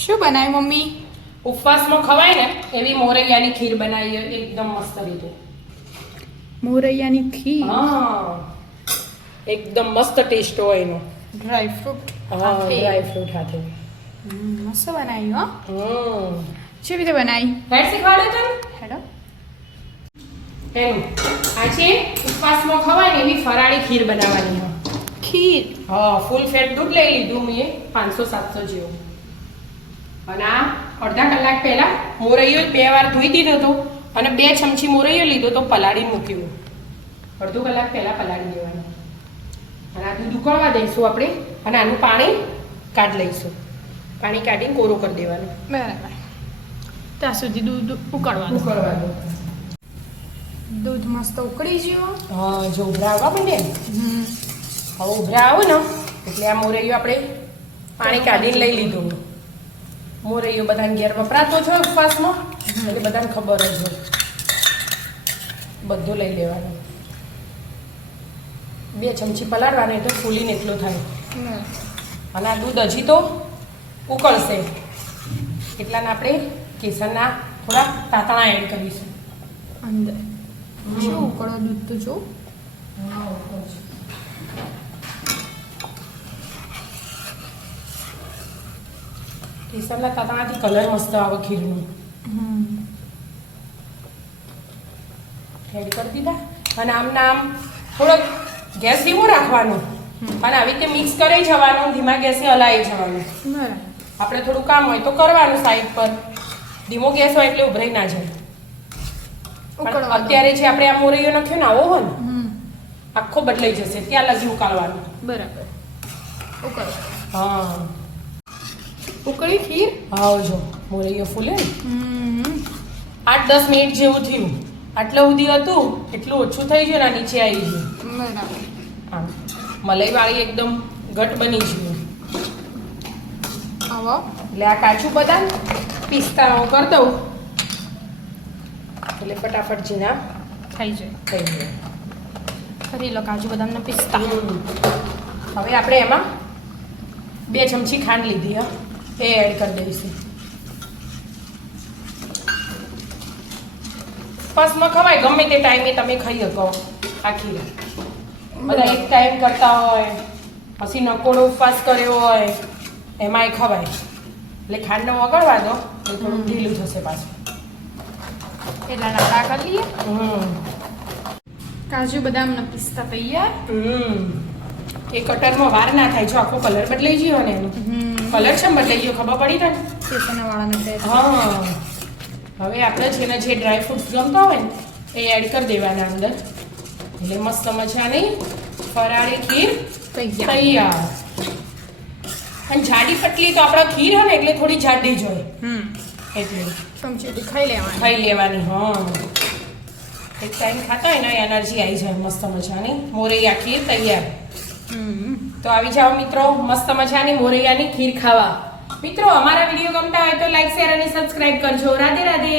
શું બનાવ્યું મમ્મી? ઉપવાસમાં ખવાય ને એવી મોરૈયાની ખીર બનાવી એકદમ મસ્ત રીતે. મોરૈયાની ખીર. હા, એકદમ મસ્ત ટેસ્ટ હોય એનો. Dry fruit. હા, ડ્રાય ફ્રૂટ સાથે. મસ્ત બનાવ્યું હો. કેવી રીતે બનાવી? હેડ શીખવાડે તને. હેડો. એનું આ છે ઉપવાસમાં ખવાય ને એવી ફરાળી ખીર બનાવવાની છે. ખીર. હા, ફૂલ ફેટ દૂધ લઈ લીધું મેં 500-700 જેવું. અને આ અડધા કલાક પહેલા મોરૈયો 2 વાર ધોઈ દીધો હતો અને 2 ચમચી મોરૈયો લીધો તો પલાળી મૂક્યું. અડધો કલાક પહેલા પલાળી દેવાનું. અને આ દૂધ ઉકળવા દઈશું આપણે અને આનું પાણી કાઢી લઈશું. પાણી કાઢીને કોરો કરી દેવાનું. બરાબર. ત્યાં સુધી દૂધ ઉકળવાનું. ઉકળવા દો. દૂધ મસ્ત ઉકળી ગયું. હા, જો ઉભરા આવવા માંડે ને હવે ઉભરા આવો ને એટલે આ મોરૈયો આપણે પાણી કાઢીને લઈ લીધું. મોરૈયો બધાને ઘેર વપરાતો છે ઉપવાસમાં એટલે બધાને ખબર જ હોય. બધું લઈ લેવાનું. 2 ચમચી પલાળવાનું એટલે ફૂલીને એટલો થાય. અને આ દૂધ હજી તો ઉકળશે એટલાને આપણે કેસરના થોડા તાતણા એડ કરીશું અંદર. શું ઉકળો દૂધ તો જો. કેસરના તાતણાથી કલર મસ્ત આવે ખીરનું. એડ કરી દીધા અને આમ થોડોક ગેસ ધીમો રાખવાનો અને આવી રીતે મિક્સ કરી જવાનું, ધીમા ગેસે હલાવી જવાનું. બરાબર. આપણે થોડું કામ હોય તો કરવાનું સાઈડ પર. ધીમો ગેસ હોય એટલે ઉભરાઈ ના જાય. પણ અત્યારે જે આપણે આ મોરૈયો નાખ્યો ને આવો હોય ને આખો બદલાઈ જશે ત્યાં લગી ઉકાળવાનું. બરાબર. ઉકળો. હા, ઉકળી ખીર. હા, જો મોરૈયો ફૂલે ને 8-10 મિનિટ જેવું થયું. આટલું સુધી હતું એટલું ઓછું થઈ ગયું ને નીચે આવી ગયું. બરાબર. હા, મલાઈવાળી એકદમ ઘટ બની ગયું. આવો. એટલે આ કાચું બદામ પિસ્તા હું કરી દઉં એટલે ફટાફટ જીના થઈ જાય. થઈ જાય. ફરી લો કાજુ બદામના પિસ્તા. હવે આપણે એમાં 2 ચમચી ખાંડ લીધી હા એ એડ કરી દઈશું. ઉપવાસમાં ખવાય ગમે તે ટાઈમે તમે ખાઈ શકો આ ખીર. બધા એક ટાઈમ કરતા હોય પછી નકોડો ઉપવાસ કર્યો હોય એમાંય ખવાય. એટલે ખાંડનો વગાડવા દો એટલે થોડું ઢીલું થશે પાછું. એટલા નાના કરી લઈએ. કાજુ બદામના પિસ્તા તૈયાર. એ કટરમાં વાર ના થાય. જો આખો કલર બદલાઈ ગયો ને એનો કલર છે બદલાઈ ગયો ખબર પડી તને? કેસરના વાળાને. હા, હવે આપણે જેને જે ડ્રાય ફ્રૂટ્સ ગમતા હોય ને એ એડ કરી દેવાના અંદર એટલે મસ્ત મજાની ફરાળી ખીર તૈયાર. અને જાડી પટલી તો આપણા ખીર હોય ને એટલે થોડી જાડી જ હોય એટલે ચમચીથી ખાઈ લેવાની. હા, એક ટાઈમ ખાતા હોય ને એનર્જી આવી જાય મસ્ત મજાની. મોરૈયા ખીર તૈયાર. તો આવી જાઓ મિત્રો મસ્ત મજાની મોરૈયાની ખીર ખાવા. મિત્રો અમારા વિડીયો ગમતા હોય તો લાઈક શેર અને સબસ્ક્રાઇબ કરજો. રાધે રાધે.